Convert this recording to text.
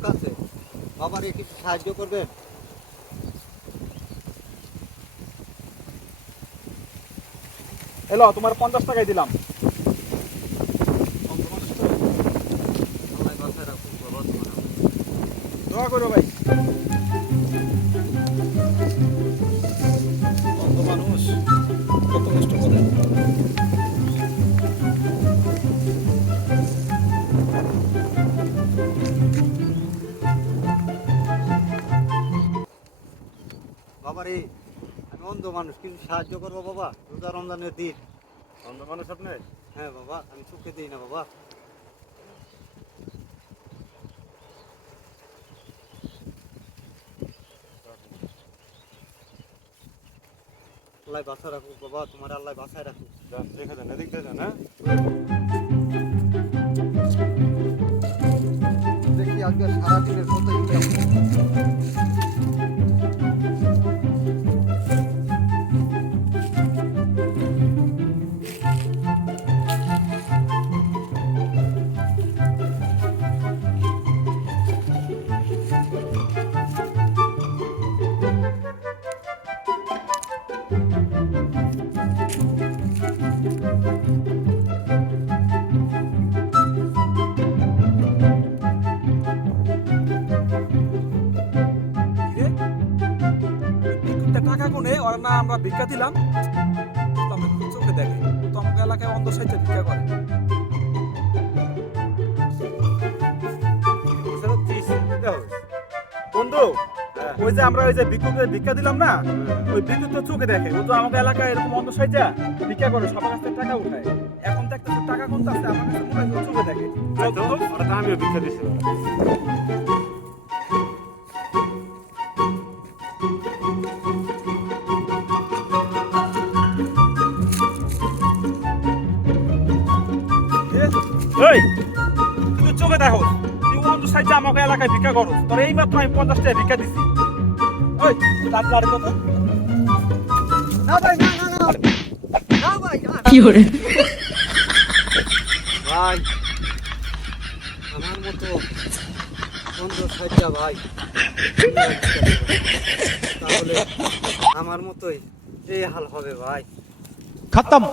লোক আছে, বাবার কিছু সাহায্য করবেন? এলো তোমার 50 টাকাই দিলাম। আল্লাহ বাসায় রাখুন বাবা, তোমার দোয়া করো ভাই। অন্ধ মানুষ কত কষ্ট করে। বাবারে, আমি অন্ধ মানুষ, কিছু সাহায্য করবো বাবা? রোজা রমজানের দিন। অন্ধ মানুষ আপনি? হ্যাঁ বাবা, আমি চোখে দিই না বাবা। আল্লাহ বাসায় রাখুক বাবা, তোমার আল্লাহ বাসায় রাখুক। যান, দেখে যান, এদিক দিয়ে যান। হ্যাঁ, দেখি আজকে সারাদিনের কত ইনকাম। টাকা কোনে ওরা না, আমরা ভিক্ষা দিলাম, তো আমরা চোখে দেখে তো আমাকে এলাকায় অন্ধ সাহিত্য ভিক্ষা করে। বন্ধু, ওই যে আমরা ওই যে ভিক্ষুকে ভিক্ষা দিলাম না, ওই ভিক্ষুক তো চোখে দেখে, ও তো আমাকে এলাকায় এরকম অন্ধ সাহিত্য ভিক্ষা করে, সবার কাছ থেকে টাকা উঠায়। এখন দেখতেছে টাকা কোনটা আছে, আমার কাছে মনে হয় ও চোখে দেখে। আমিও ভিক্ষা দিচ্ছি। এই, তুই চোখে দেখো, তুই অন্ধ সাহিত্য আমাকে এলাকায় ভিক্ষা করো, তোর এই মাত্র আমি 50 টাকা ভিক্ষা দিচ্ছি। ওই তার কত? না ভাই, না না না না ভাই, কি করে? ভাই আমার মতো অন্ধ সাইডটা ভাই, তাহলে আমার মতোই এই হাল হবে ভাই। খতম।